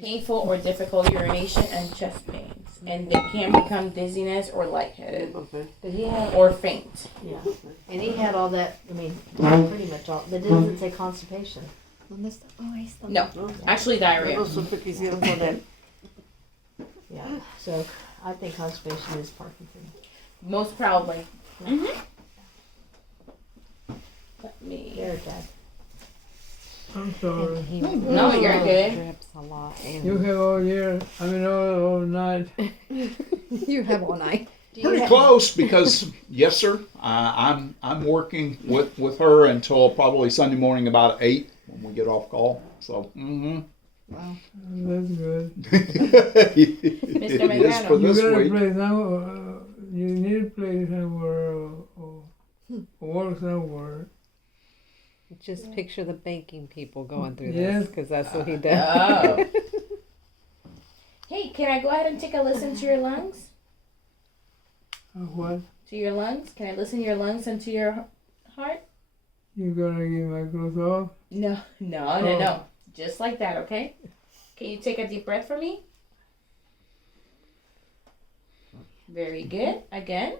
painful or difficult urination and chest pains, and they can become dizziness or lightheaded. Okay. But he had, Or faint. yeah, and he had all that. I mean, pretty much all. But it doesn't say constipation. No, actually diarrhea. No supe que hicieron con él. Yeah. So I think constipation is Parkinson's. Most probably. Let me. There, Dad. I'm sorry. No, you're good. Drips a lot. You have all year, all night. You have all night. Pretty close because yes, sir. I'm working with her until probably Sunday morning about 8 when we get off call. So, Wow. That's good. It is for Medrano. this You gotta week. play somewhere. You need to play somewhere or work somewhere. Just picture the banking people going through Yes. this, because that's what he does. Oh. Hey, can I go ahead and take a listen to your lungs? What? To your lungs? Can I listen to your lungs and to your heart? You gonna get my clothes off? No. Just like that, okay? Can you take a deep breath for me? Very good. Again.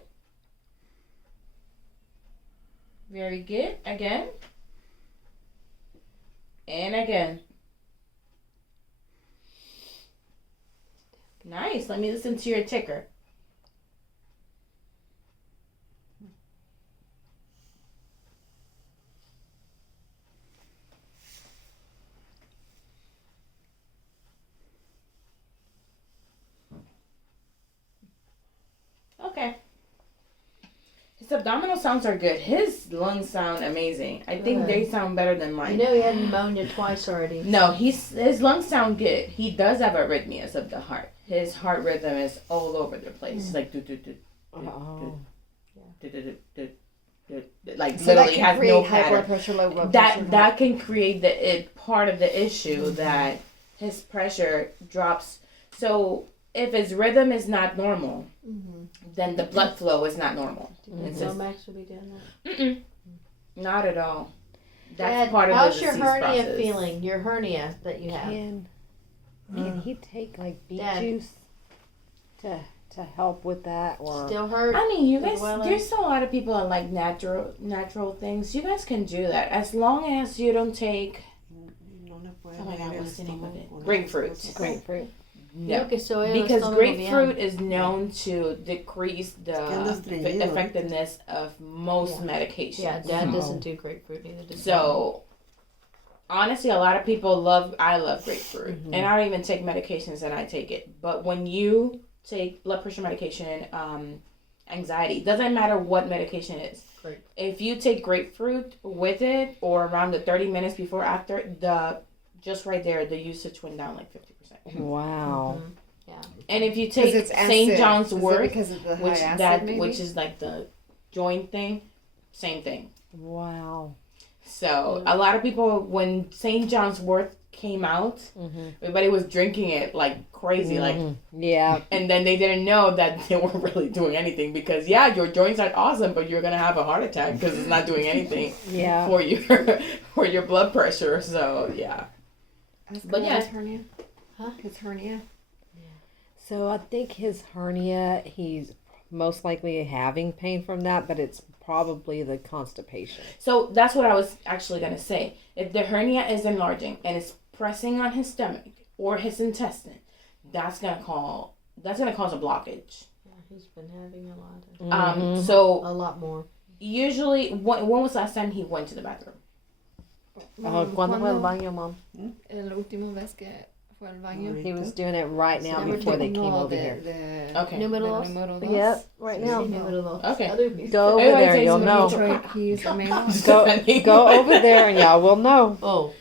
Very good. Again. And again. Nice. Let me listen to your ticker. Okay. His abdominal sounds are good. His lungs sound amazing. I think they sound better than You mine. know he had pneumonia twice already. No, his lungs sound good. He does have arrhythmias of the heart. His heart rhythm is all over the place. Like do do do Oh. do do do do do. Like So that literally can has create no high blood pattern. pressure, low blood pressure. That can create part of the issue that his pressure drops. So if his rhythm is not normal, then the blood flow is not normal. It's So just, Max would be doing that. not at all. That's Dad, part of how's the your disease hernia process. feeling? Your hernia that you have. Can he take like beet Dad. juice to help with that, or Still hurt? I mean, you The guys, dwelling? there's a lot of people that like natural things. You guys can do that as long as you don't take. No le puede Oh my God, doler el what's the name of it? estómago, Grapefruit. grapefruit? No, Que soy el because estómago grapefruit bien. is known to decrease the andas estreñido. effectiveness of most Yeah. medications. Yeah, Dad doesn't do grapefruit either. does So, honestly, a lot of people I love grapefruit. And I don't even take medications and I take it. But when you take blood pressure medication, anxiety, doesn't matter what medication it is. Great. If you take grapefruit with it or around the 30 minutes before after, just right there, the usage went down like 50%. Wow. Yeah. And if you take it's St. acid. John's Is it wort, because of the high acid, maybe? which is like the joint thing, same thing. Wow. So a lot of people, when St. John's wort came out, everybody was drinking it like crazy, like, Yeah. and then they didn't know that they weren't really doing anything because your joints are awesome, but you're gonna have a heart attack because it's not doing anything Yeah. for your blood pressure. So yeah. But yeah. His hernia. Huh? His hernia. So I think his hernia, he's most likely having pain from that, but it's probably the constipation. So that's what I was actually gonna say. If the hernia is enlarging and it's pressing on his stomach or his intestine, that's gonna cause a blockage. Yeah, he's been having a lot of. So A lot more. usually, when was the last time he went to the bathroom? ¿Cuándo fue al baño, Mom? La última vez que fue al baño. He was doing it right now Never before they No, came over de- here. de- Okay. Número de dos. número dos. Yep, right now. Número dos. Okay. Other Go over Everybody there, says you'll you know. Detroit, he's the main one. Go over there and y'all will know. Oh.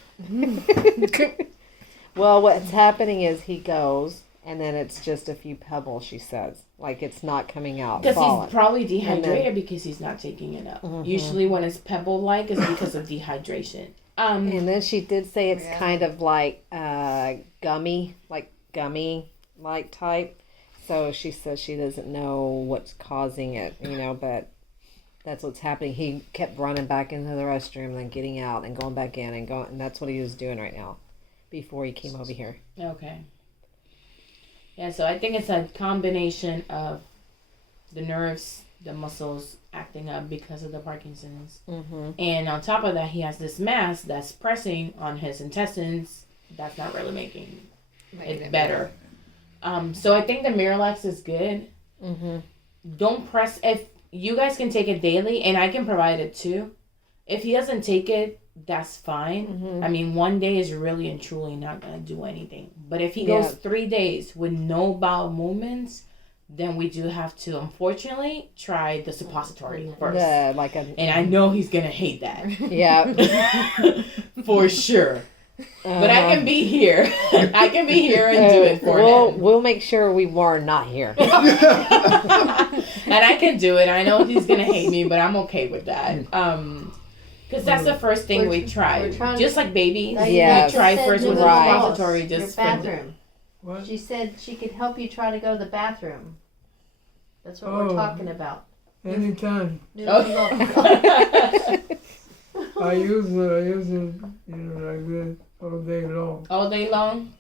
Well, what's happening is he goes, and then it's just a few pebbles, she says. Like it's not coming out. Because falling. he's probably dehydrated then- because he's not taking it up. Usually, when it's pebble-like, it's because of dehydration. And then she did say it's Yeah. kind of like gummy like type. So she says she doesn't know what's causing it, but that's what's happening. He kept running back into the restroom, then getting out and going back in and that's what he was doing right now. before he came over here. Okay. Yeah, so I think it's a combination of the nerves, the muscles acting up because of the Parkinson's. Mm-hmm. And on top of that, he has this mass that's pressing on his intestines. That's not really making it better. So I think the Miralax is good. Mm-hmm. Don't press. If you guys can take it daily, and I can provide it too. If he doesn't take it, that's fine. Mm-hmm. I mean, one day is really and truly not going to do anything. But if he goes 3 days with no bowel movements, then we do have to, unfortunately, try the suppository first. And I know he's going to hate that. Yeah. For sure. But I can be here. I can be here and do it for him. We'll make sure we were not here. And I can do it. I know he's going to hate me, but I'm okay with that. Because that's the first thing we try. Just like babies. Yes. We try first with the Right. suppository. Your Just bathroom. What? She said she could help you try to go to the bathroom. That's what Oh. we're talking about. Anytime. Oh. I use it, like this all day long. All day long?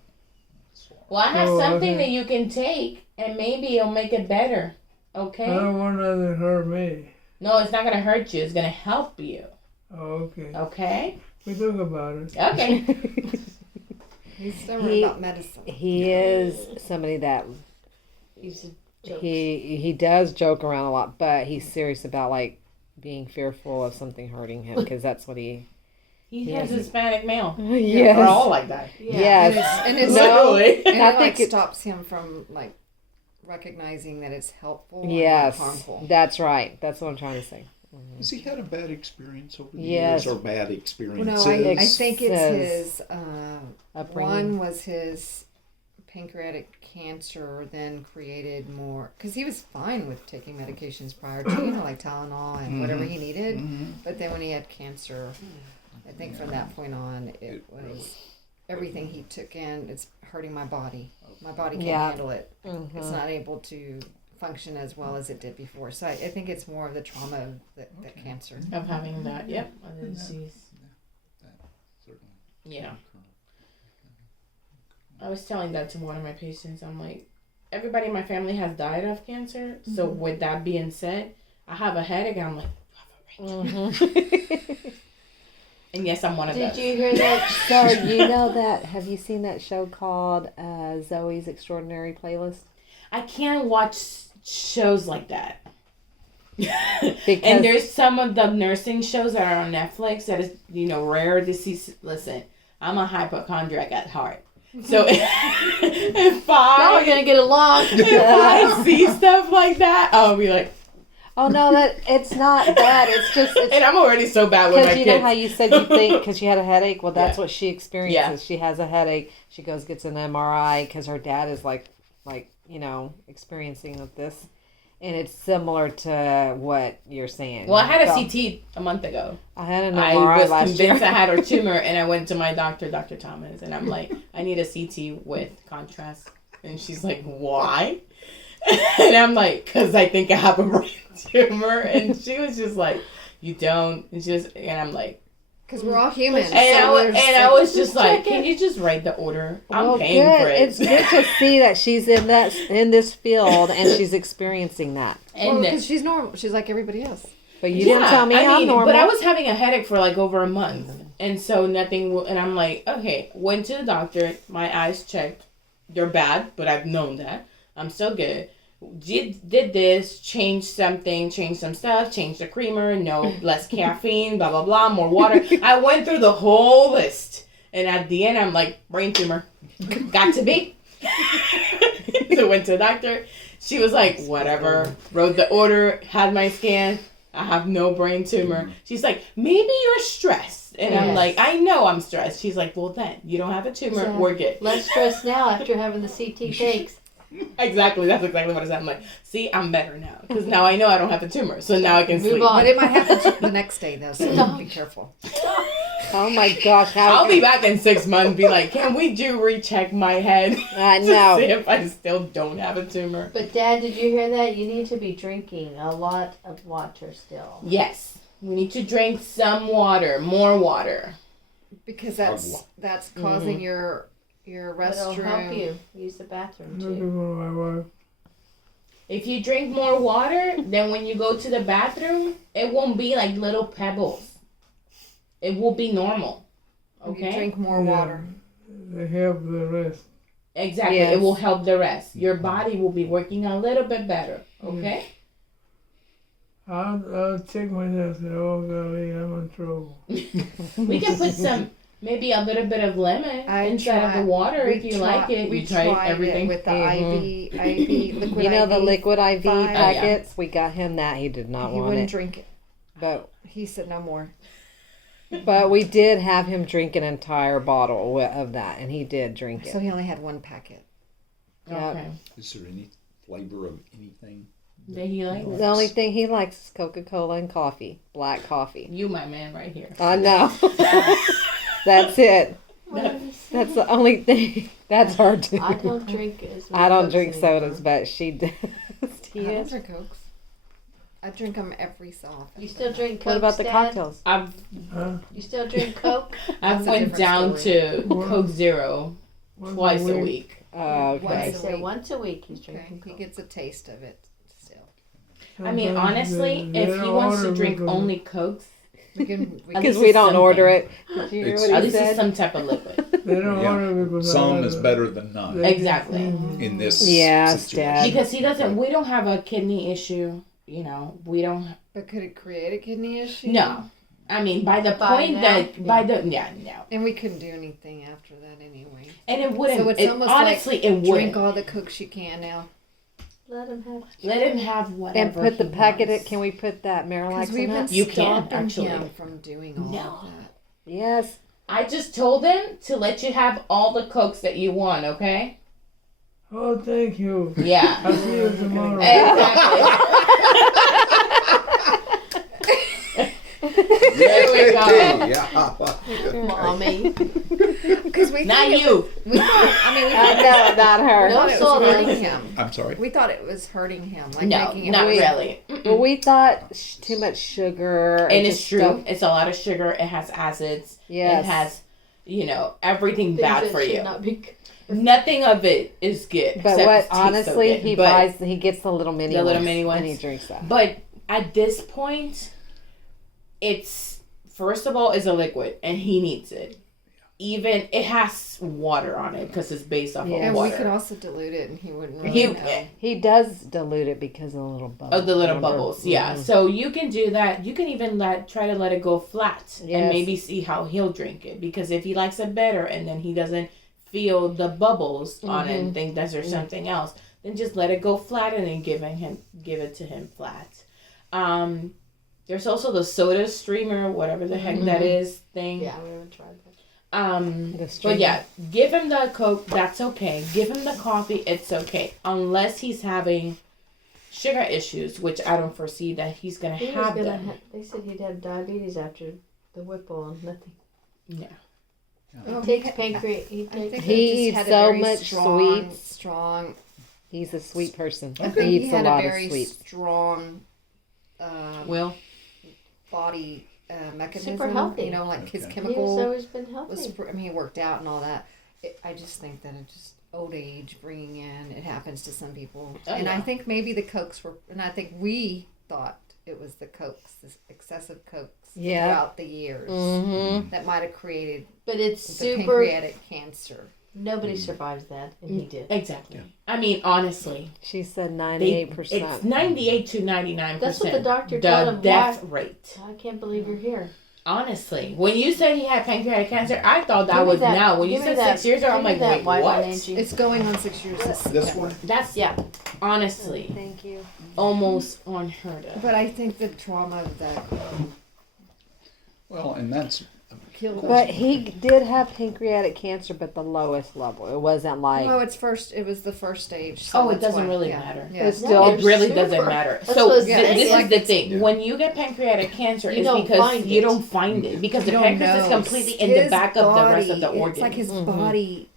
Well, I have Oh, something okay. that you can take, and maybe it'll make it better. I Okay? don't want nothing to hurt me. No, it's not going to hurt you. It's going to help you. Oh, okay. Okay? We talk about it. Okay. He's stubborn about medicine. He is somebody that he does joke around a lot, but he's serious about like being fearful of something hurting him because that's what he. He has Hispanic male. Yes. We're all like that. Yes. And it's Literally. and I it think like it- stops him from like recognizing that it's helpful Yes. and not harmful. That's right. That's what I'm trying to say. Has he had a bad experience over the Yes. years or bad Well, experiences? no, I think it's Says his. upbringing. One was his pancreatic cancer, then created more because he was fine with taking medications prior to, like Tylenol and whatever he needed. Mhm. But then when he had cancer, I think from that point on, it was everything he took in. It's hurting my body. My body can't Yeah. handle it. Mhm. It's not able to function as well as it did before. So I think it's more of the trauma of the cancer. Of having that. Yep. Other disease. Certainly. Yeah. I was telling that to one of my patients. I'm like, everybody in my family has died of cancer. So with that being said, I have a headache, and I'm like, and yes, I'm one of Did those. you hear that? So you know that? Have you seen that show called Zoe's Extraordinary Playlist? I can't watch shows like that. Because And there's some of the nursing shows that are on Netflix that is, rare to see. Listen, I'm a hypochondriac at heart. So if Now we're I, gonna get along. if I see stuff like that, I'll be like, oh no, that it's not that. It's just and I'm already so bad with my because you kids. know how you said you think because she had a headache. Well, that's Yeah. what she experiences. Yeah. She has a headache. She goes gets an MRI because her dad is like experiencing with this, and it's similar to what you're saying. Well, I had a So, CT a month ago. I had an I MRI was last convinced year. I had a tumor, and I went to my doctor, Dr. Thomas, and I'm like, I need a CT with contrast. And she's like, why? And I'm like, because I think I have a brain tumor. And she was just like, you don't. And I'm like, Because we're all human. and so I was just like, can you just write the order? I'm Well, paying good. for it. It's good to see that she's in this field and she's experiencing that. And because she's normal. She's like everybody else. But you didn't tell me how normal. But I was having a headache for like over a month. And so and I'm like, okay, went to the doctor, my eyes checked. They're bad, but I've known that. I'm still good. Did this, changed some stuff, changed the creamer, no, less caffeine, blah, blah, blah, more water. I went through the whole list. And at the end, I'm like, brain tumor. Got to be. So went to the doctor. She was like, whatever. Wrote the order, had my scan. I have no brain tumor. She's like, maybe you're stressed. And I'm Yes. like, I know I'm stressed. She's like, well then, you don't have a tumor. So, We're good. Less stress now after having the CT takes. Exactly. That's exactly what I said. I'm like, see, I'm better now. Because now I know I don't have a tumor. So now I can Move sleep. on. But it might happen the next day though, so be careful. Oh my gosh! I'll be back in 6 months and be like, can we recheck my head? I To know. see if I still don't have a tumor. But Dad, did you hear that? You need to be drinking a lot of water still. Yes. We need to drink some water. More water. because Agua. that's causing your But it'll help restroom. you use the bathroom Looking too. for my wife. If you drink more water, then when you go to the bathroom, it won't be like little pebbles. It will be normal. You Okay? drink more Yeah. water. They help the rest. Exactly. Yes. It will help the rest. Your body will be working a little bit better. Okay? I'll check myself and say, oh golly, I'm in trouble. We can put maybe a little bit of lemon inside of the water if you like it. We You try tried everything. it with the Mhm. IV liquid. You know the IV. liquid IV 5. packets? We got him that. He did not He want wouldn't it. drink it. But He said no more. but we did have him drink an entire bottle of that, and he did drink So it. he only had one packet. Yeah. Okay. Is there any flavor of anything? That he like? The only thing he likes is Coca-Cola and coffee, black coffee. You, my man, right here. I know. That's it. That's the only thing. That's hard to. I don't drink as many I don't Cokes drink anymore. sodas, but she does. I don't drink Cokes. I drink them every so often. You still drink Coke? What about the Dad? cocktails? I've Huh? You still drink Coke? I That's a went different down story. to Coke Zero Once twice a week. Oh, okay. Once He a said week. once a week he's Okay. drinking He Coke. gets a taste of it still. I mean, Sometimes honestly, they if he don't wants to order drink because- only Cokes, We can. At Because least we it's don't something. order it. Did you hear It's- what at he least it's said? some type of liquid. They don't Yeah. order because Some is better than none Exactly. in this Yes, situation. Dad. Because he doesn't, we don't have a kidney issue, you know, we don't, But could it create a kidney issue? no. I mean, by the By point now? that, by the, yeah, no. And we couldn't do anything after that anyway. And it wouldn't, So it's it, almost honestly, it Drink wouldn't. all the Cokes you can now. Let him have. Let him have whatever And put the he packet. wants. Can we put that Marilax Because we've in been it? You can, stopping actually. him from doing all No. of that. Yes. I just told him to let you have all the Cokes that you want, okay? Oh, thank you. Yeah. I'll see you tomorrow. There we go. Yeah. Mommy. Because we Not thought it you. was- we thought, I mean, we thought, No, not we her. thought it No was hurting sodas. him. I'm sorry. We thought it was hurting him, like No, making him not weak. really. Well, we thought too much sugar. And it's just true. stuff- It's a lot of sugar. It has acids. Yes. It has, you know, everything Things bad that for should you. not be. Nothing of it is good. But except what it tastes so honestly, good. he But- he gets the little mini The little ones, mini and he ones. drinks that. But at this point, it's first of all is a liquid, and he needs it. Even it has water on it because it's based off Yeah. of And we water. could also dilute it, and he wouldn't really He- know. He does dilute it because of the little bubbles. Of the little remember? bubbles, yeah. Mhm. So you can do that. You can even try to let it go flat and Yes. maybe see how he'll drink it. Because if he likes it better and then he doesn't feel the bubbles on it and think that there's something else, then just let it go flat and then give it to him flat. There's also the soda streamer, whatever the heck that is thing. Yeah, we haven't tried that. The But streamer. yeah, give him the Coke, that's okay. Give him the coffee, it's okay. Unless he's having sugar issues, which I don't foresee that he's gonna He was have gonna them. they said he'd have diabetes after the Whipple and nothing. Yeah. Well, He takes he- pancreas. He I takes. think He just eats had a so very much strong, sweets. strong. He's a sweet person. I think He he eats a had a lot of very sweets. strong Will? body mechanism. Super healthy. You know, like his Okay. He's chemical always been healthy. was. I mean, he worked out and all that. I just think that it's just old age bringing in. It happens to some people, Oh, and I yeah. think maybe the Cokes were. And I think we thought it was the Cokes, this excessive Cokes Yeah. throughout the years Mm-hmm. that might have created But it's the super. pancreatic cancer. Nobody survives that, and he did. Exactly. Yeah. I mean, honestly, She said they, 98%. it's 98 to 99%. That's what the doctor the told him. death rate. I can't believe you're here. Honestly, when you said he had pancreatic cancer, I thought that Give me was that- now. When you give me said that- 6 years ago, I'm give me like, that wait, white what? one, Angie. It's going on 6 years. This This September. one? That's honestly Thank you. almost unheard of. But I think the trauma of that Well, and that's killed him. But he did have pancreatic cancer, but the lowest level. It wasn't like. Well, it was the first stage. So Oh, it that's doesn't why- really yeah. matter. Yeah. It's still. It really Super. doesn't matter. That's So what I was this saying. is Like the thing. Yeah. When you get pancreatic cancer, You it's don't because find you it. don't find it because the You don't pancreas is know. completely in the His back of the rest of the body- organs. It's like his Mhm. body,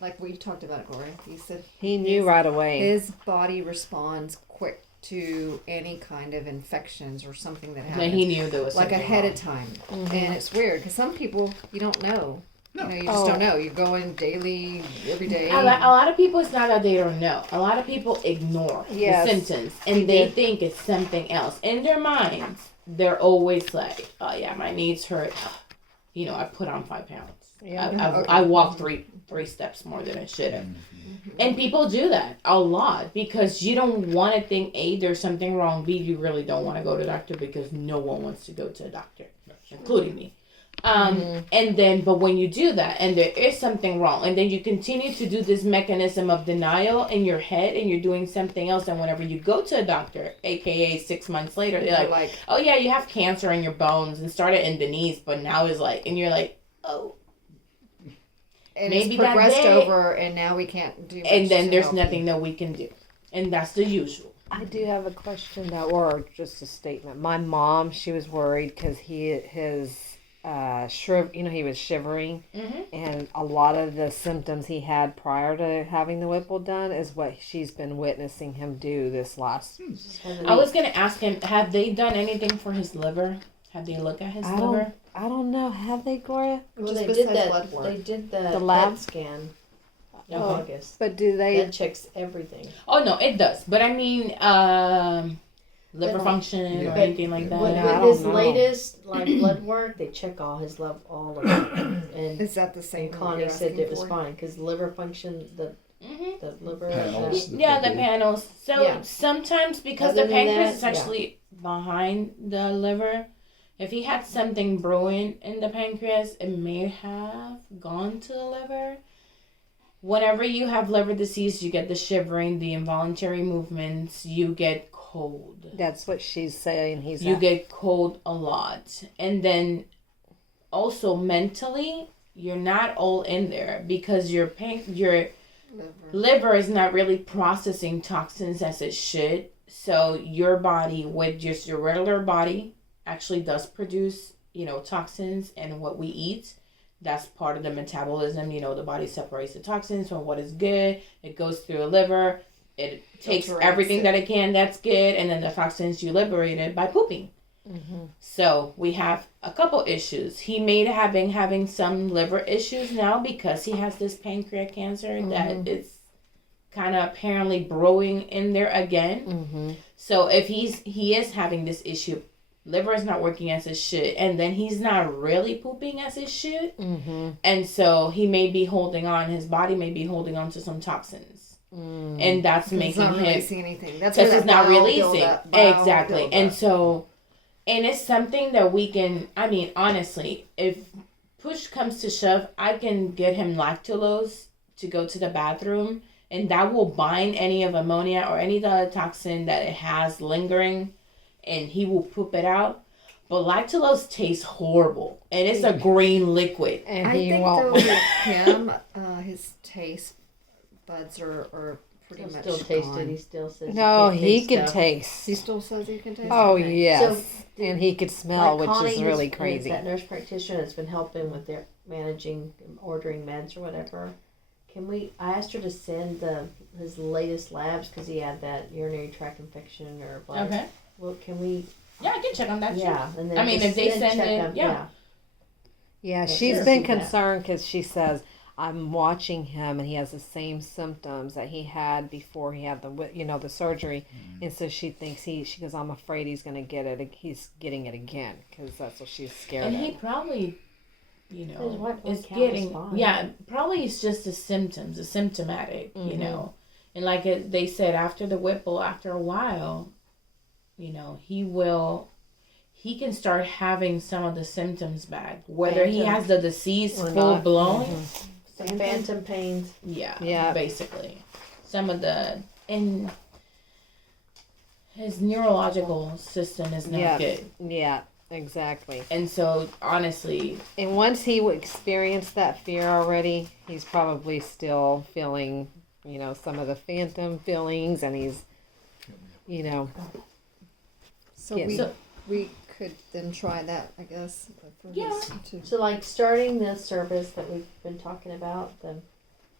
like we talked about it, Gloria. You said He knew right away. his body responds quick to any kind of infections or something that That happens. he knew there was Like something ahead wrong. of time. And it's weird because some people you don't know. No. You know, you just don't know. You're going daily, every day. A lot of people, it's not that they don't know. A lot of people ignore Yes. the symptoms and they think it's something else. In their minds, they're always like, "Oh yeah, my knees hurt. You know, I put on 5 pounds. Yeah. I walked three steps more than I should have." And people do that a lot because you don't want to think A, there's something wrong. B, you really don't want to go to the doctor because no one wants to go to a doctor, including me. And then, but when you do that and there is something wrong, and then you continue to do this mechanism of denial in your head and you're doing something else, and whenever you go to a doctor, aka 6 months later, they're like, "Oh yeah, you have cancer in your bones and started in the knees, but now it's like," and you're like, "Oh." and maybe it's that progressed day- over, and now we can't do much And then to there's help nothing you. that we can do. And that's the usual. I do have a question though, or just a statement. My mom, she was worried because his he was shivering, and a lot of the symptoms he had prior to having the Whipple done is what she's been witnessing him do this last. I was going to ask him, have they done anything for his liver? Have they looked at his liver? I don't know. Have they, Gloria? Well, Just they besides did that. blood work. They did the The lab? PET scan in Okay. August. But do they? That checks everything. Oh, no, it does. But I mean, liver But- function or Yeah. anything like that. With, I with don't his know. latest blood work, they check all his all of it, and Is that the same? Connie said it was fine because liver function, the liver. Panels. Yeah, the panels. So Yeah. sometimes because Other the than pancreas that, is actually behind the liver, if he had something brewing in the pancreas, it may have gone to the liver. Whenever you have liver disease, you get the shivering, the involuntary movements, you get cold. That's what she's saying. You get cold a lot. And then also mentally, you're not all in there because your liver is not really processing toxins as it should. So your body, with just your regular body, actually does produce, toxins, and what we eat, that's part of the metabolism. The body separates the toxins from what is good. It goes through the liver. It takes Filterates everything it. that it can that's good, and then the toxins you liberated by pooping. So we have a couple issues. He may have been having some liver issues now because he has this pancreatic cancer that is kind of apparently brewing in there again. So if he is having this issue, liver is not working as it should, and then he's not really pooping as it should, and so he may be holding on. His body may be holding on to some toxins, and that's It's making not him releasing anything. That's because where it's that not bile releasing buildup- bile exactly, buildup. and so. And it's something that we can, honestly, if push comes to shove, I can get him lactulose to go to the bathroom, and that will bind any of ammonia or any other toxin that it has lingering, and he will poop it out. But lactulose tastes horrible, and it's a green liquid. and I he think won't. though with him, his taste buds are pretty He'll much still taste gone. it. He still says No, can't he taste can stuff. taste. He still says he can taste. Oh it. yes, So, and he could smell, Like which Connie, is really who's crazy. that nurse practitioner that's been helping with their managing, ordering meds or whatever. I asked her to send his latest labs because he had that urinary tract infection or bladder. Okay. Well, can we? Yeah, I can check on that. Yeah, and then I mean, just if they then send check it, them, yeah. Yeah, Yeah, she's sure. been See that. concerned because she says I'm watching him and he has the same symptoms that he had before he had the surgery, and so she thinks she goes, I'm afraid he's gonna get it. He's getting it again because that's what she's scared And of. he probably, His white blood is count was getting, fine. probably it's just the symptoms, the symptomatic, Mhm. And like they said, after the Whipple, after a while, he can start having some of the symptoms back. Whether he Phantom. has the disease Or full not. blown, Some phantom pains. Yeah. basically. Some of and his neurological system is not Yeah. good. Yeah, exactly. And so, honestly, And once he experienced that fear already, he's probably still feeling, some of the phantom feelings, and he's, So Yeah. we could then try that, I guess. For Yeah. his to So like starting the service that we've been talking about, the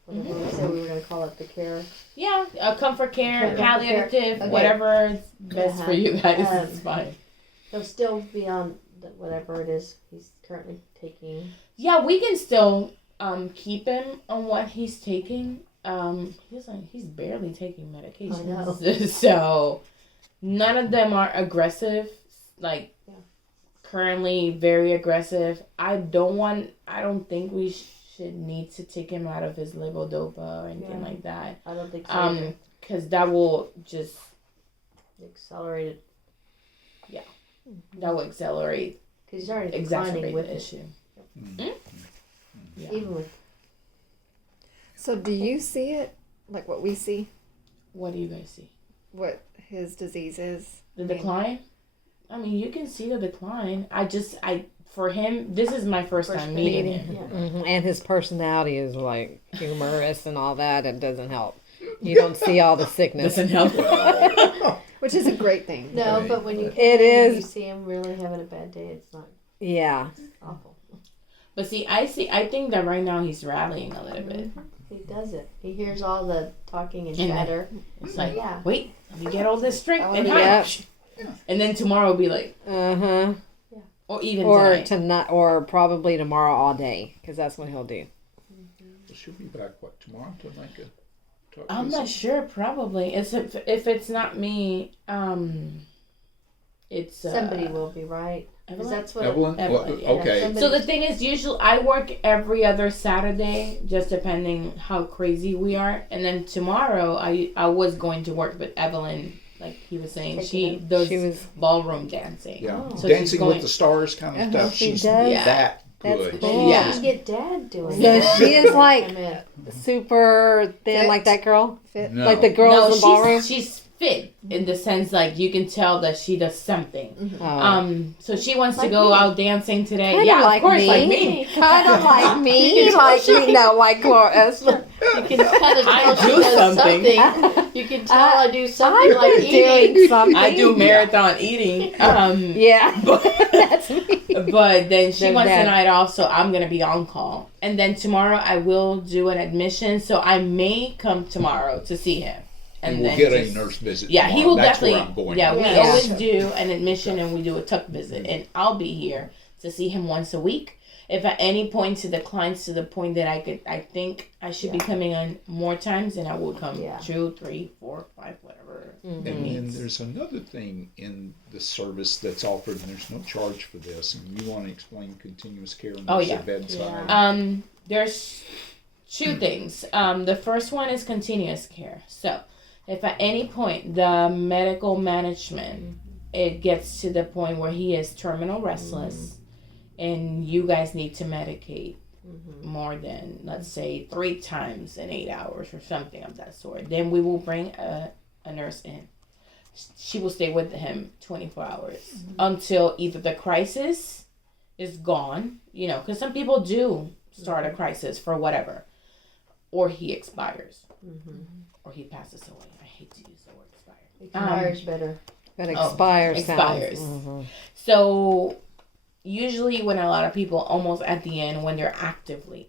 Whatever we said we were gonna call it, the care. Yeah, comfort care, Comfort care. palliative, Okay. whatever is best for you guys is fine. He'll still be on whatever it is he's currently taking. Yeah, we can still keep him on what he's taking. He's barely taking medications. So none of them are aggressive. Like currently very aggressive. I don't think we should need to take him out of his levodopa or anything like that. I don't think so. Because that will just accelerate it. That will accelerate, Because he's already declining exacerbate with the it. issue. Yeah. Even with So do you see it like what we see? What do you guys see? What his disease is? The decline? I mean, you can see the decline. For him, this is my first time meeting him. Mm-hmm. And his personality is like humorous and all that. It doesn't help. You don't see all the sickness. Doesn't help. Which is a great thing. no, but when you It is. you see him really having a bad day, it's not Yeah. awful. But I think that right now he's rallying a little bit. He does it. He hears all the talking and And chatter. It's like, Yeah. wait, let me get all this strength and yeah. hype. And then tomorrow will be like, Uh-huh. or even Or tonight. tonight, or probably tomorrow all day, because that's what he'll do. She'll be back, tomorrow to make a talk I'm visit? not sure. Probably. If it's not me, it's Somebody will be right. Because Evelyn? that's what Evelyn? Evelyn, Well, yeah. okay. Somebody- So the thing is, usually I work every other Saturday, just depending how crazy we are. And then tomorrow, I was going to work, but Evelyn, like he was saying, she does She was. ballroom dancing. Yeah. So she's Dancing going- with the Stars kind of stuff. She She's does. Yeah. that That's good. cool. Yeah. You can get Dad doing So it. she is like I mean, super thin, Fit. like that girl, Fit. No. like the girls in the ballroom. she's fit in the sense like you can tell that she does something. Oh. So she wants to Like go me. out dancing today. Kinda Yeah, like of course, me. like me. Kind of like me, like you know, like Laura Esther. you can kind of I tell she do does something. something. You can tell I do something I'm like eating. doing something. I do marathon eating. Yeah, that's me. But then she That's wants bad. the night off, so I'm gonna be on call. And then tomorrow I will do an admission, so I may come tomorrow to see him. And And we'll then get just- a nurse visit. Yeah, he tomorrow. will That's definitely. Where I'm going. Yeah, we Yeah. always do an admission and we do a tuck visit, and I'll be here to see him once a week. If at any point it declines to the point that I think I should be coming on more times, then I will come Yeah. 2, 3, 4, 5, whatever. And then there's another thing in the service that's offered, and there's no charge for this. And you want to explain continuous care and Oh, nurse yeah. at bedside. There's two things. The first one is continuous care. So, if at any point the medical management it gets to the point where he is terminal restless, and you guys need to medicate more than, let's say, 3 times in 8 hours or something of that sort, then we will bring a nurse in. She will stay with him 24 hours until either the crisis is gone, because some people do start a crisis for whatever, or he expires, or he passes away. I hate to use the word expire. Expires better. But expires. expires. Sounds, So usually when a lot of people almost at the end, when they're actively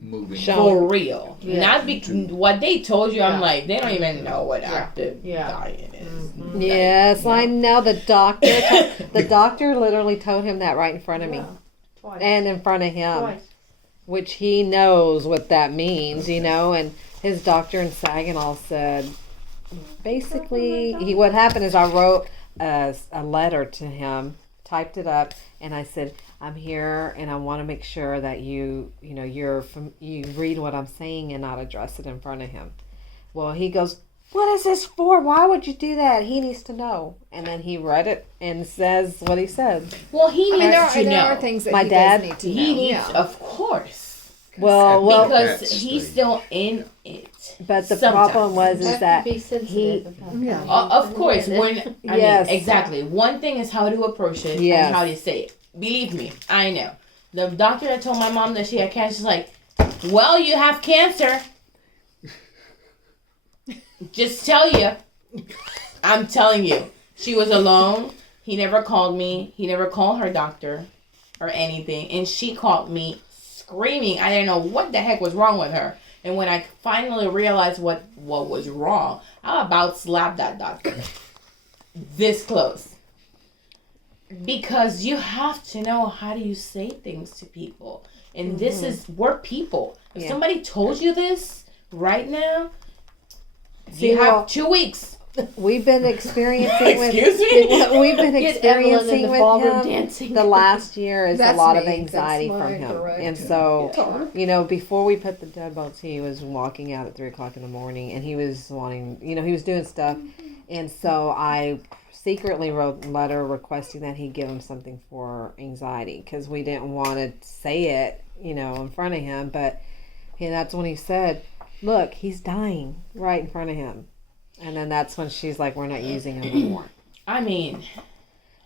Moving. for real, Yeah. not what they told you. I'm Yeah. like, they don't even know what active Yeah. diet is. Yes, I know. The doctor literally told him that right in front of me, Twice. and in front of him, Twice. which he knows what that means, And his doctor in Saginaw said, basically, what happened is I wrote a letter to him, typed it up, and I said, I'm here, and I want to make sure that you read what I'm saying and not address it in front of him. Well, he goes, what is this for? Why would you do that? He needs to know. And then he read it and says what he said. Well, he needs There to know. are things that My he dad, does need to know. He needs, yeah. of course, Well, because That's he's the- still in it. but the sometimes. problem was You is have that to be sensitive about Yeah. that. Of course, when Yes. exactly. One thing is how to approach it Yes. and how to say it. Believe me, I know. The doctor that told my mom that she had cancer is like, well, you have cancer. Just tell you. I'm telling you. She was alone. He never called me. He never called her doctor or anything. And she called me screaming. I didn't know what the heck was wrong with her. And when I finally realized what was wrong, I about slapped that doctor. This close. Because you have to know how do you say things to people. And this is, we're people. If somebody told you this right now, you have 2 weeks. We've been experiencing with Excuse me? we've been Get Evelyn in experiencing the with ballroom him dancing. the last year is a That's lot of me. anxiety That's from my him. director. And so, you know, before we put the deadbolts, he was walking out at 3:00 in the morning, and he was wanting, you know, he was doing stuff, and so I secretly wrote a letter requesting that he give him something for anxiety because we didn't want to say it, you know, in front of him. But and that's when he said, "Look, he's dying right in front of him." And then that's when she's like, "We're not using him anymore." I mean,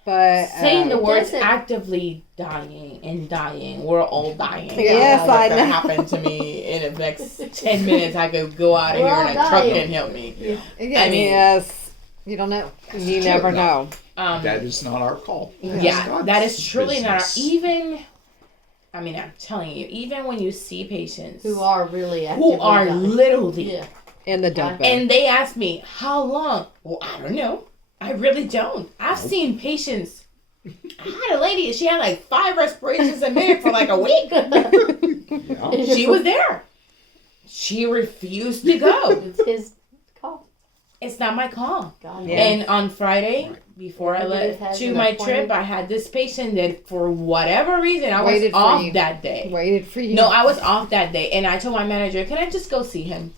But saying the words doesn't- actively dying and dying, we're all dying. Yes, What's I gonna know. happen to me in the next 10 minutes? I could go out of We're here all and a truck dying. can help me. Yeah, I mean, yes, you don't know. you never know. That is not our call. Yeah, God's that is truly not. business. Even, I mean, I'm telling you, even when you see patients Who are really who actively are dying. literally, Yeah. In the dump bed. and they ask me, how long? Well, I don't know. I really don't. I've seen patients. I had a lady, she had like 5 respirations a minute for like a week. Yeah. She was there. She refused to go. It's his call. It's not my call. God. Yeah. And on Friday, before I Everybody left has to an my appointment. trip, I had this patient that for whatever reason, I was Waited for off you. that day. Waited for you. No, I was off that day. And I told my manager, can I just go see him?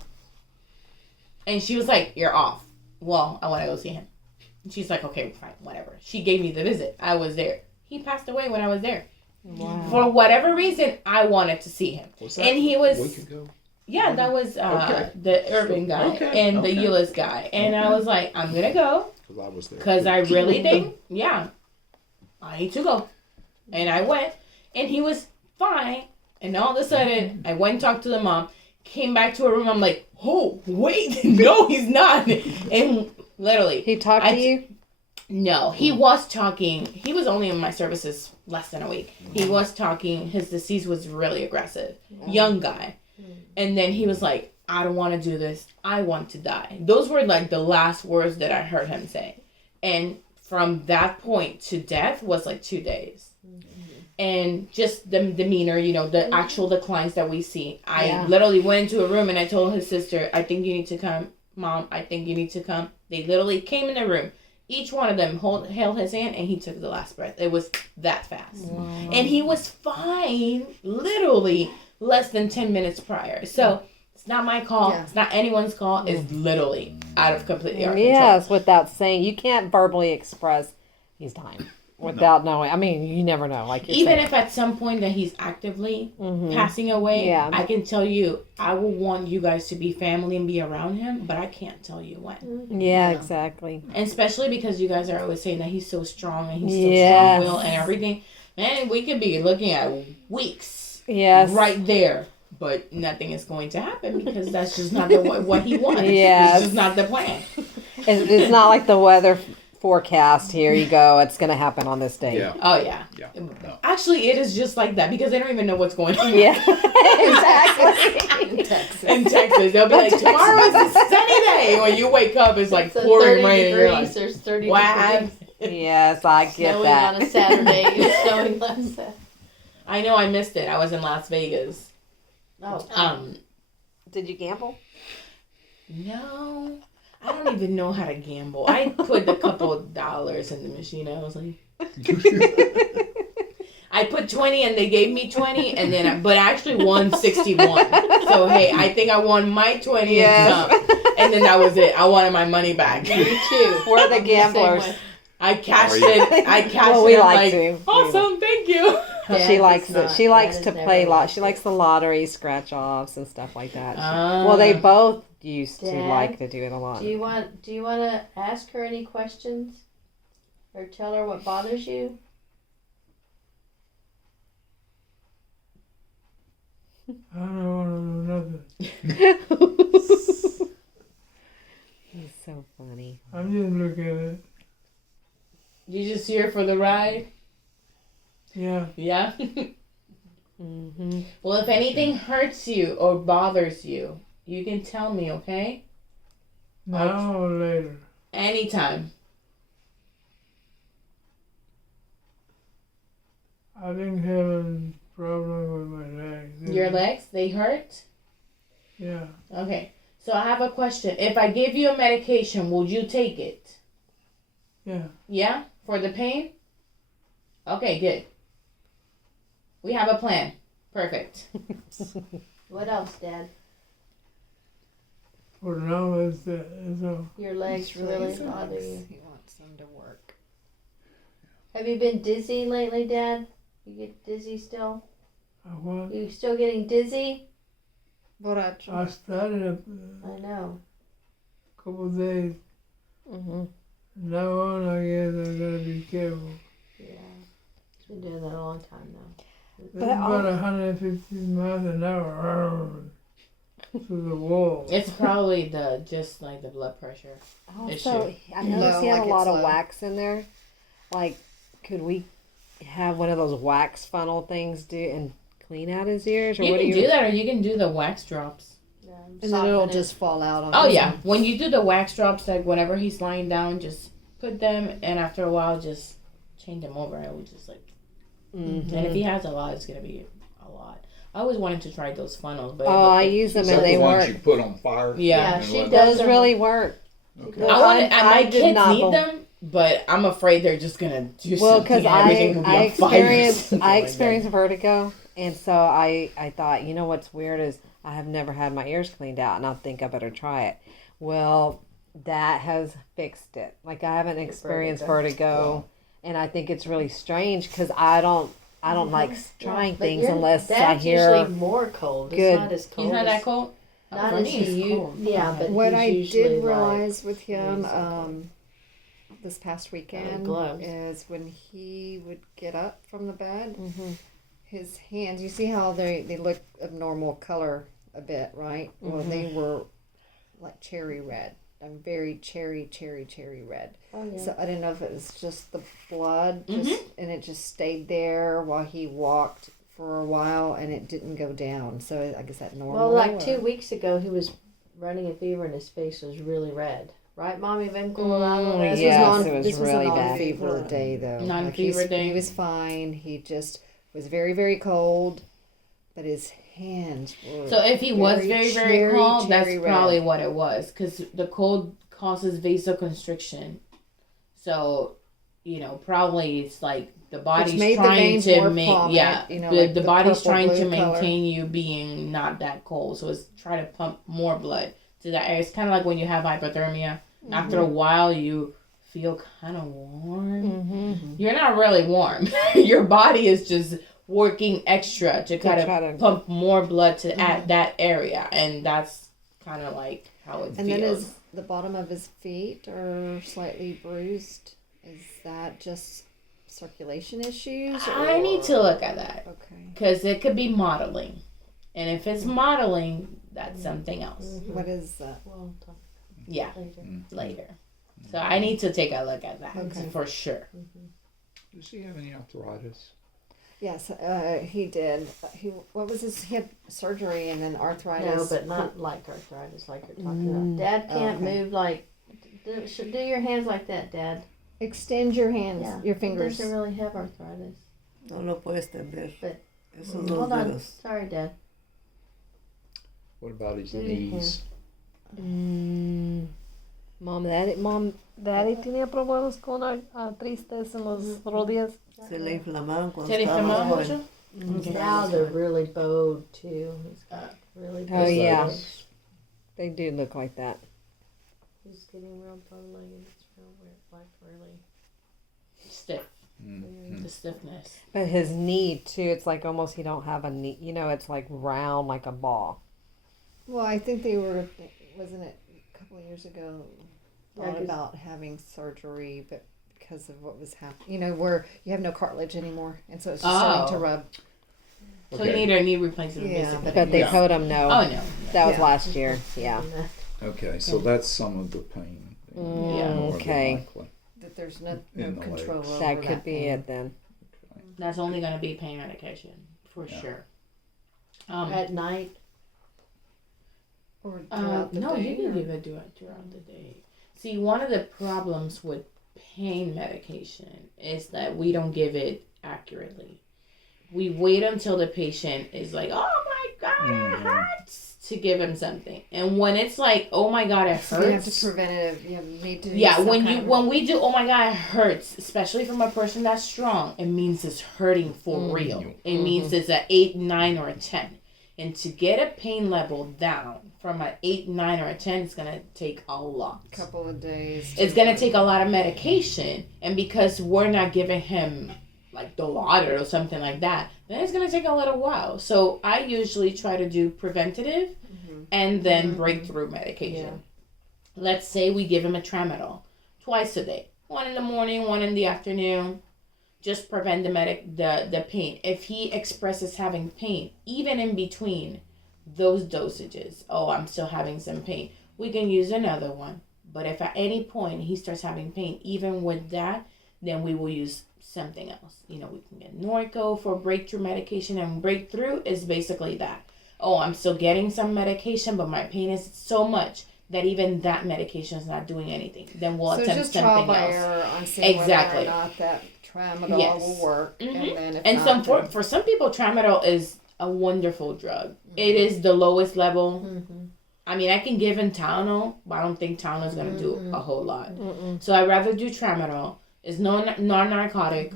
And she was like, you're off. Well, I want to go see him. And she's like, okay, fine, whatever. She gave me the visit. I was there. He passed away when I was there. Wow. For whatever reason, I wanted to see him. Was that And he was... a week ago? Yeah, that was Okay. the urban guy Okay, and okay. the Euless guy. And I was like, I'm going to go Because I was there. because I really think, yeah, I need to go. And I went, and he was fine. And all of a sudden, I went and talked to the mom, came back to her room. I'm like, oh, wait, no, he's not. And literally, He talked to you? no, he was talking. He was only in my services less than a week. He was talking. His disease was really aggressive. Young guy. And then he was like, I don't want to do this. I want to die. Those were like the last words that I heard him say. And from that point to death was like 2 days. And just the demeanor, you know, the actual declines that we see. I literally went into a room and I told his sister, I think you need to come. Mom, I think you need to come. They literally came in the room. Each one of them held his hand and he took the last breath. It was that fast. And he was fine, literally less than 10 minutes prior. So it's not my call. Yeah. It's not anyone's call. It's literally out of completely our Yes, without saying. You can't verbally express he's dying without knowing. I mean, you never know. Like you're Even saying. if at some point that he's actively Mhm. passing away, Yeah. I can tell you, I will want you guys to be family and be around him, but I can't tell you when. Yeah, exactly. And especially because you guys are always saying that he's so strong and he's so Yes. strong-willed and everything. Man, we could be looking at weeks Yes. right there, but nothing is going to happen because that's just not what he wants. Yes. It's just not the plan. It's not like the weather forecast. Here you go. It's going to happen on this day. Yeah. Oh, yeah. Yeah. No. Actually, it is just like that because they don't even know what's going on. Yeah. Exactly. in Texas. In Texas, they'll be like, tomorrow is a sunny day. When you wake up, it's like So pouring 30 rain. And you're like, degrees, there's 30 what degrees. happened? Yes, I get Snowing that. on a Saturday. It was snowing last Saturday. I know I missed it. I was in Las Vegas. Oh. Did you gamble? No. I don't even know how to gamble. I put a couple of dollars in the machine. I was like, I put 20 and they gave me 20 and then but I actually won 61. So hey, I think I won my 20 Yes. and some. And then that was it. I wanted my money back. Me too. We're the Same gamblers. way. I cashed Are you? it. I cashed Well, we it. I'm like like, to. awesome, thank you. Dad She does likes it. not. She likes Dad to has play never lot. liked She it. likes the lottery, scratch offs, and stuff like that. Ah. Well, they both used to Dad, like to do it a lot. Do you want to ask her any questions? Or tell her what bothers you? I don't want to do nothing. He's so funny. I'm just looking at it. You just here for the ride? Yeah. Yeah. Mm-hmm. Well, if anything hurts you or bothers you, you can tell me, okay? Now or later? Anytime. I've been having problem with my legs. Your legs, they hurt? Yeah. Okay. So I have a question. If I give you a medication, would you take it? Yeah. Yeah? For the pain? Okay, good. We have a plan. Perfect. What else, Dad? For now, it's all. Your legs really bother you. He wants them to work. Have you been dizzy lately, Dad? You get dizzy still? What? You still getting dizzy? Borracho. I started I know. a couple of days. Mm-hmm. Now on, I guess I gotta be careful. Yeah. He's been doing that a long time now. It's But about 150 miles an hour through the wall. It's probably just like the blood pressure. Also, I noticed Low, he had like a lot it's of low. wax in there. Like, could we have one of those wax funnel things do and clean out his ears, or You what can do you? do that, or you can do the wax drops. Yeah, And then it'll soften it. just fall out on Oh his yeah, own. when you do the wax drops, like whenever he's lying down, just put them, and after a while, just change them over. I would just like, Mhm. and if he has a lot, it's gonna be a lot. I always wanted to try those funnels, but Oh, I use them Is and that they the ones work. you put on fire? yeah. And she let- does. Those really work. Okay. Well, I want. I My did kids not need bel- them, but I'm afraid they're just gonna do Well, something. because and everything will be I on fire or experienced something I like that. experienced vertigo, and so I thought, you know what's weird is I have never had my ears cleaned out, and I think I better try it. Well, that has fixed it. Like I haven't experienced vertigo, and I think it's really strange because I don't like trying But things your unless I dad's hear. usually more cold. good. It's not as cold. He's not as, that cold. Not For as me, it's he cold. yeah, but What he's I usually did like, realize with him musical. this past weekend gloves. is when he would get up from the bed, Mhm. his hands, you see how they look of normal color a bit, right? Well, they were like cherry red. Very cherry red. Oh yeah. So I didn't know if it was just the blood, just and it just stayed there while he walked for a while, and it didn't go down. So I guess that normal. Well, like or- 2 weeks ago, he was running a fever, and his face was really red. Right, Mommy? Ven Colorado. Mm, This yes, was it was this really was a bad. non-fever day, though. Non-fever day. He was fine. He just was very, very cold, but his hands were. So if he was very cherry, cold, that's cherry probably red. what it was. Because the cold causes vasoconstriction. So, probably it's like the body's made the trying veins to more make prominent, the, like the the body's purple, trying to blue color. maintain you being not that cold. So it's trying to pump more blood to that area. It's kind of like when you have hypothermia. After a while, you feel kind of warm. Mm-hmm. You're not really warm. Your body is just working extra to kind try of to- pump more blood to at that area, and that's kind of like how it And then feels. the bottom of his feet are slightly bruised. Is that just circulation issues? I need to look at that Okay. because it could be modeling, and if it's modeling, that's something else. What is that? Well, talk Yeah, later. later. So I need to take a look at that Okay. for sure. Does he have any arthritis? Yes, he did. What was his? He had surgery and then arthritis. No, but not like arthritis, like you're talking about. Dad can't Okay. move like. Do your hands like that, Dad. Extend your hands, Yeah. your He fingers. doesn't really have arthritis. No lo puedes tender. But- Esos dos Hold on. dedos. Sorry, Dad. What about his Do your knees? Mom, daddy tenía problemas con artritis en las rodillas. Se le inflamaban cuando ¿Se le estaba más inflamaba joven. mucho? Now they're really bowed too. He's got really. Oh, big yeah. legs. They do look like that. He's getting real bow-legged. It's real weird, like really. Stiff, Mm. the stiffness. But his knee too, it's like almost he don't have a knee. It's like round like a ball. Well, I think they were. Wasn't it a couple of years ago? Yeah, Thought 'cause- about having surgery, but because of what was happening, where you have no cartilage anymore, and so it's just starting to rub. So you need a knee replacement, Yeah, basically. But they Yeah. told him no. Oh no. That was Yeah. last year. Yeah. Okay, so that's some of the pain. Yeah, More than okay. likely. That there's no In the control legs. over That could be pain. it then. That's only going to be pain medication for Yeah. sure. At night? Or throughout the no, day, you can or- give it throughout the day. See, one of the problems with pain medication is that we don't give it accurately. We wait until the patient is like, "Oh my God, it hurts," to give him something. And when it's like, "Oh my God, it So you have to hurts," preventative. You need to. yeah, use some when kind you of- when we do, "Oh my God, it hurts," especially from a person that's strong, it means it's hurting for real. It means it's an 8, 9, or a 10. And to get a pain level down from an 8, 9, or a 10, it's gonna take a lot. couple of days. It's gonna take a lot of medication, and because we're not giving him like Dilaudid or something like that, then it's gonna take a little while. So I usually try to do preventative and then breakthrough medication. Let's say we give him a tramadol twice a day, one in the morning, one in the afternoon. Just prevent the pain. If he expresses having pain, even in between those dosages, oh, I'm still having some pain, we can use another one. But if at any point he starts having pain, even with that, then we will use something else. You know, we can get Norco for breakthrough medication, and breakthrough is basically that. Oh, I'm still getting some medication, but my pain is so much that even that medication is not doing anything. Then we'll So it's attempt just trial something by else. error on seeing Exactly. whether or not that tramadol Yes. will work, and then if And not, some then- for some people, tramadol is a wonderful drug. It is the lowest level. I mean, I can give him Tylenol, but I don't think Tylenol is going to do a whole lot. So I'd rather do tramadol. It's non-narcotic.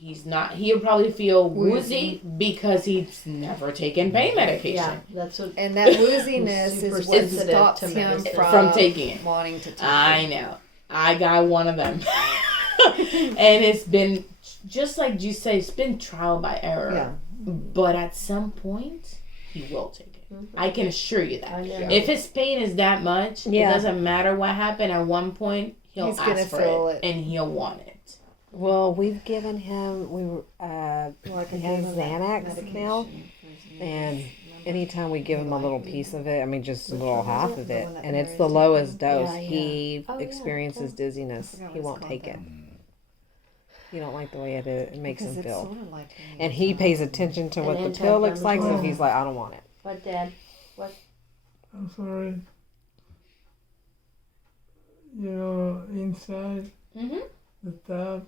He'll probably feel woozy because he's never taken pain medication. Yeah, that's what. and that wooziness Super is what sensitive stops to him medicine. From taking it. wanting to take I know. I got one of them. And it's been, just like you say, it's been trial by error. Yeah. But at some point, he will take it. I can assure you that. I know. If his pain is that much, Yeah. it doesn't matter what happened. At one point, he'll He's gonna ask for feel it, it. and he'll want it. Well, we've given him he has Xanax now, and anytime we give him a little piece of it, I mean just a little half of it, and it's the lowest dose, Yeah, yeah. he Oh, yeah, experiences dizziness. forgot what He it's won't called take it. now. You don't like the way it makes because him it's feel. sort of like And he pays attention to what the An pill looks like, so anti-inflammatory. he's like, I don't want it. What, Dad? I'm sorry. You know, inside Mm-hmm. the top,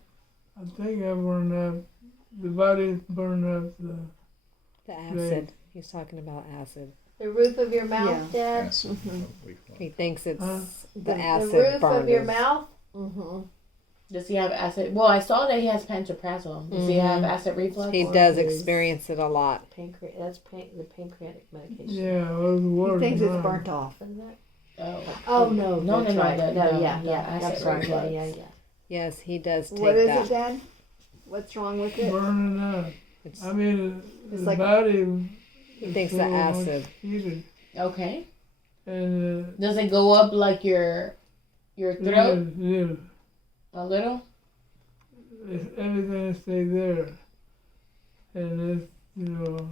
I think I burned up, the body burned up The acid. He's talking about acid. The roof of your mouth, Dad? Yes. He thinks it's Huh? the The acid roof burned of your his- mouth? Mm-hmm. Does he have acid? Well, I saw that he has pantoprazole. Does he have acid reflux? He does experience it a lot. That's the pancreatic medication. Yeah, I was he working thinks it's on it. burnt off. Isn't that? Oh. Oh, no. No, that's no, right. no, Yeah, the that's acid right. reflux. Yeah. Yes, he does take What is that. it, Dad? What's wrong with it? Burning up. It's, I mean, It's the like- body he thinks is the so much acid. heated. Okay. And Does it go up like your throat yeah, a little? everything stay there. And it's, you know,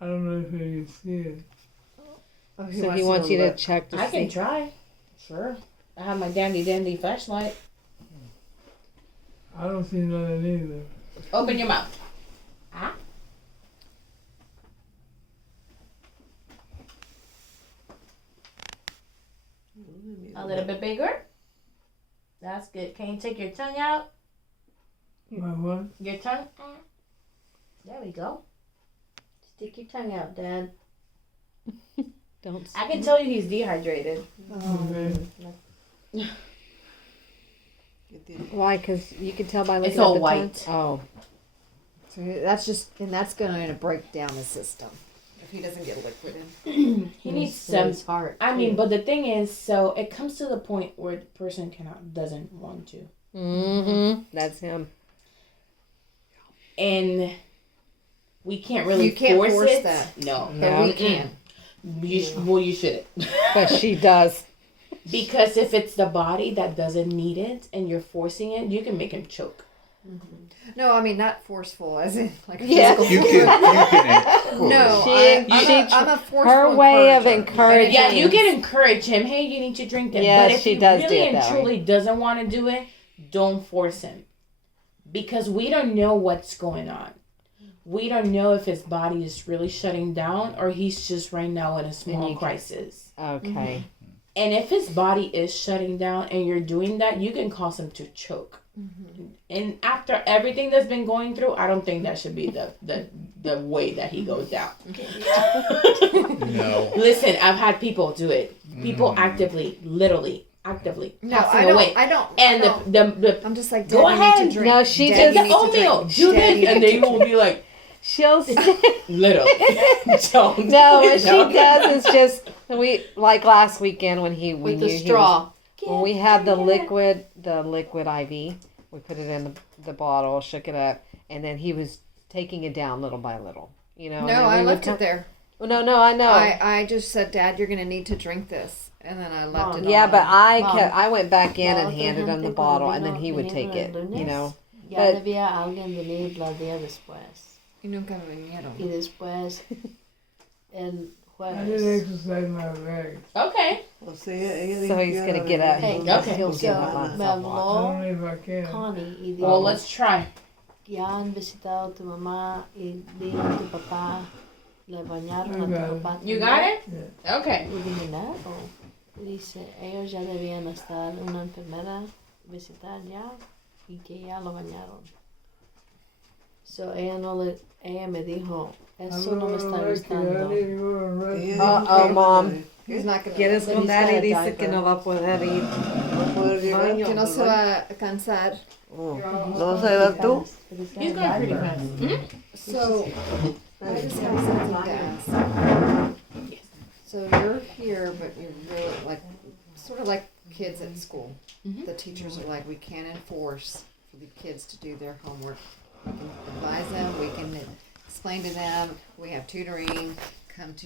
I don't know if you can see it. Oh, So he wants you to check to I can see. try. Sure. I have my dandy flashlight. I don't see nothing either. Open your mouth. A little bit bigger. That's good. Can you take your tongue out? My what? Your tongue? There we go. Stick your tongue out, Dad. Don't. I can tell you he's dehydrated. Okay. Why? Because you can tell by looking It's at all the white. tongue. Oh, So that's going to break down the system if he doesn't get liquid in. He needs some. His heart. I mean, too. but the thing is, so it comes to the point where the person doesn't want to, mm-hmm. That's him. and we can't really You can't force it. that. No, But No. we can. well, you shouldn't. But she does. Because if it's the body that doesn't need it and you're forcing it, you can make him choke. No, I mean not forceful, as in like a Yeah. physical You can. No, She- I'm a forceful her way of encourager. encouraging- Yeah, you can encourage him. Hey, you need to drink that. Yes, but if she he does really do it and that way. truly doesn't want to do it, don't force him. Because we don't know what's going on. we don't know if his body is really shutting down or he's just right now in a small crisis. Okay. And if his body is shutting down and you're doing that, you can cause him to choke. And after everything that's been going through, I don't think that should be the way that he goes down. No. Listen, I've had people do it. People literally No, passing I don't. away. I don't. And I don't. the I'm just like, Go Dad, you ahead. need to drink. No, she Dad, take just- you the need to oatmeal, drink. do Dad, this, you and need they to will be like, She'll literally. Don't. no. What she No. does is just we like last weekend when we With knew the he was- straw. when we had the liquid IV, we put it in the bottle, shook it up, and then he was taking it down little by little. You know. and No, then I we would left come- it there. Well, no, I know. I just said, Dad, you're gonna need to drink this, and then I left it. Yeah, on. but Mom. I went back in and Mom, handed him the gente, bottle, cuando and then vino- he would vinieron take el it. lunes, You know. Ya But- debía alguien venir los días después. Y nunca vinieron. Y después, el I did jueves. exercise my legs. Okay. O sea, ella So dijo he's que gonna era get de up. Hey, dos okay. He'll por get up semana. on Me I don't habló know if I can. Connie y Well, dijo, let's try. ya han visitado a tu mamá y dijo a tu papá, le bañaron a I got tu it. papá. You también?" got it? Yeah. Okay. Y dije, no. Y dice, ellos ya debían estar una enfermera visitar ya y que ya lo bañaron. So ella me dijo, eso no me está gustando. Ella Uh-oh, dijo que Mom. He's not gonna. ¿Quieres But con he's Daddy? got a Dice diaper. que no va a poder ir. no puede llegar. Que no se va a cansar. Oh, ¿no vas a llegar tú? He's going pretty fast. So, I just have something to ask. So you're here, but you're really like, sort of like kids at school. Mhm. The teachers are like, we can't enforce for the kids to do their homework. We can advise them, we can explain to them, we have tutoring, come to